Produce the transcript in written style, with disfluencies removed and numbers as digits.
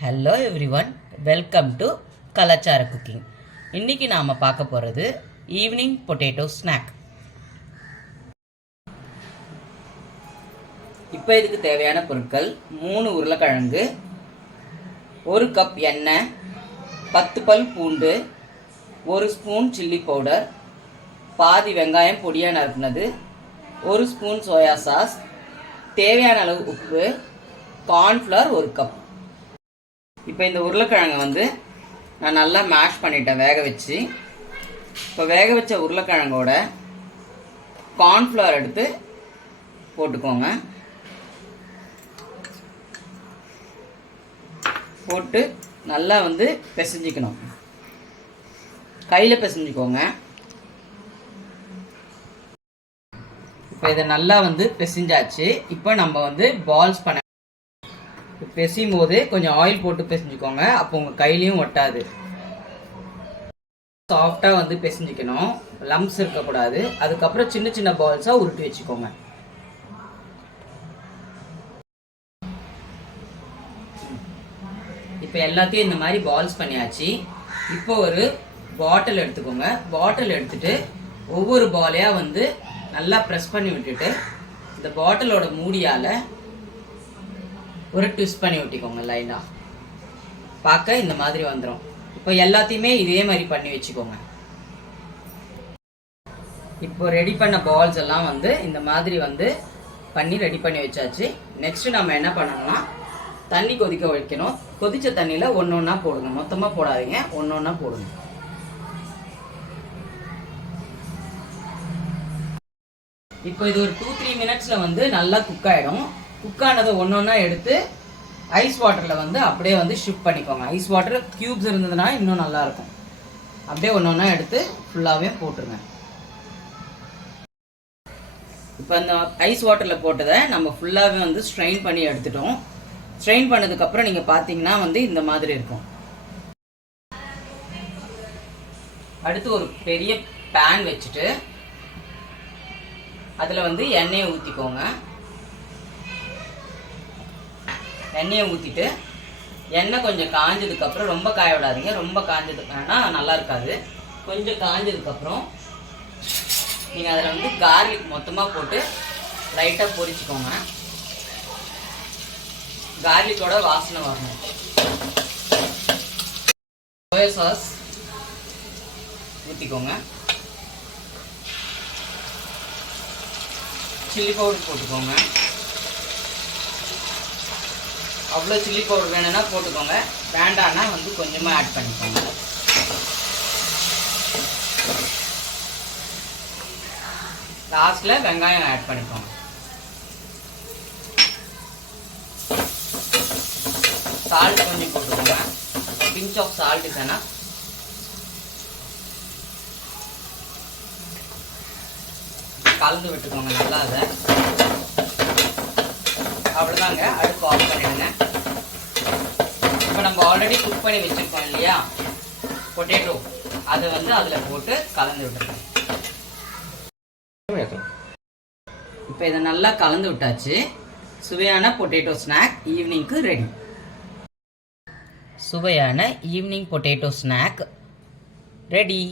Hello everyone, welcome to கலாச்சார cooking. இன்றைக்கி நாம் பார்க்க போகிறது ஈவினிங் பொட்டேட்டோ ஸ்நாக். இப்போ இதுக்கு தேவையான பொருட்கள் 3 உருளைக்கிழங்கு, 1 கப் எண்ணெய், 10 பல் பூண்டு, 1 ஸ்பூன் சில்லி பவுடர், பாதி வெங்காயம் பொடியாக நறுக்குனது, 1 ஸ்பூன் சோயா சாஸ், தேவையான அளவு உப்பு, கார்ன்ஃப்ளவர் 1 கப். இப்போ இந்த உருளைக்கிழங்கை நான் நல்லா மேஷ் பண்ணிட்டேன் வேக வச்சு. இப்போ வேக வச்ச உருளைக்கிழங்கோட கார்ன்ஃப்ளவர் எடுத்து போட்டுக்கோங்க. போட்டு நல்லா பிசைஞ்சிக்கணும். கையில் பிசைஞ்சிக்கோங்க. இப்போ இதை நல்லா பிசைஞ்சாச்சு. இப்போ நம்ம பால்ஸ் பண்ண பிசையும் போது கொஞ்சம் ஆயில் போட்டு பிசைஞ்சுக்கோங்க. அப்போ உங்கள் கையிலையும் ஒட்டாது. சாஃப்டாக பிசைஞ்சிக்கணும், லம்ப்ஸ் இருக்கக்கூடாது. அதுக்கப்புறம் சின்ன சின்ன பால்ஸாக உருட்டி வச்சுக்கோங்க. இப்போ எல்லாத்தையும் இந்த மாதிரி பால்ஸ் பண்ணியாச்சு. இப்போ ஒரு பாட்டில் எடுத்துக்கோங்க. பாட்டில் எடுத்துட்டு ஒவ்வொரு பாலையாக நல்லா ப்ரெஸ் பண்ணி விட்டுட்டு இந்த பாட்டிலோட மூடியால் ஒரு ட்விஸ்ட் பண்ணி விட்டுக்கோங்க. லைனாக பார்க்க இந்த மாதிரி வந்துடும். இப்போ எல்லாத்தையுமே இதே மாதிரி பண்ணி வச்சுக்கோங்க. இப்போ ரெடி பண்ண பால்ஸ் எல்லாம் இந்த மாதிரி பண்ணி ரெடி பண்ணி வச்சாச்சு. நெக்ஸ்ட் நம்ம என்ன பண்ணணும்னா தண்ணி கொதிக்க வைக்கணும். கொதிச்ச தண்ணியில் ஒன்று ஒன்றா போடுங்க. மொத்தமாக போடாதீங்க, ஒன்று ஒன்றா போடுங்க. இப்போ இது ஒரு 2-3 மினிட்ஸில் நல்லா குக் ஆகிடும். குக் ஆனதை ஒன்று ஒன்றா எடுத்து ஐஸ் வாட்டரில் அப்படியே ஷிஃப்ட் பண்ணிக்கோங்க. ஐஸ் வாட்டர் க்யூப்ஸ் இருந்ததுன்னா இன்னும் நல்லாயிருக்கும். அப்படியே ஒன்று ஒன்றா எடுத்து ஃபுல்லாகவே போட்டுருங்க. இப்போ அந்த ஐஸ் வாட்டரில் போட்டதை நம்ம ஃபுல்லாகவே ஸ்ட்ரெயின் பண்ணி எடுத்துட்டோம். ஸ்ட்ரெயின் பண்ணதுக்கப்புறம் நீங்கள் பார்த்தீங்கன்னா இந்த மாதிரி இருக்கும். அடுத்து ஒரு பெரிய பேன் வச்சுட்டு அதில் எண்ணெயை ஊற்றிக்கோங்க. எண்ணெயை ஊற்றிட்டு எண்ணெய் கொஞ்சம் காஞ்சதுக்கப்புறம், ரொம்ப காய விடாதீங்க, ரொம்ப காஞ்சது வேணால் நல்லா இருக்காது. கொஞ்சம் காஞ்சதுக்கப்புறம் நீங்கள் அதில் கார்லிக் மொத்தமாக போட்டு லைட்டாக பொரிச்சுக்கோங்க. கார்லிக்கோட வாசனை வரணும். சோயா சாஸ் ஊற்றிக்கோங்க. சில்லி பவுடர் போட்டுக்கோங்க. அவ்வளோ சில்லி பவுடர் வேணும்னா போட்டுக்கோங்க, வேண்டான்னா கொஞ்சமாக ஆட் பண்ணிக்கோங்க. லாஸ்ட்டில் வெங்காயம் ஆட் பண்ணிக்கோங்க. சால்ட் கொஞ்சம் போட்டுக்கோங்க. பிஞ்ச் ஆஃப் சால்ட் வேணா. கலந்து விட்டுக்கோங்க நல்லா. அதை அவ்வளோதாங்க. அடுப்பு ஆஃப் பண்ணிடுங்க. இப்போ நம்ம ஆல்ரெடி குக் பண்ணி வச்சுருக்கோம் இல்லையா பொட்டேட்டோ, அதை அதில் போட்டு கலந்து விட்டுருக்கோம். இப்போ இதை நல்லா கலந்து விட்டாச்சு. சுவையான பொட்டேட்டோ ஸ்நாக் ஈவினிங்க்கு ரெடி. சுவையான ஈவினிங் பொட்டேட்டோ ஸ்நாக் ரெடி.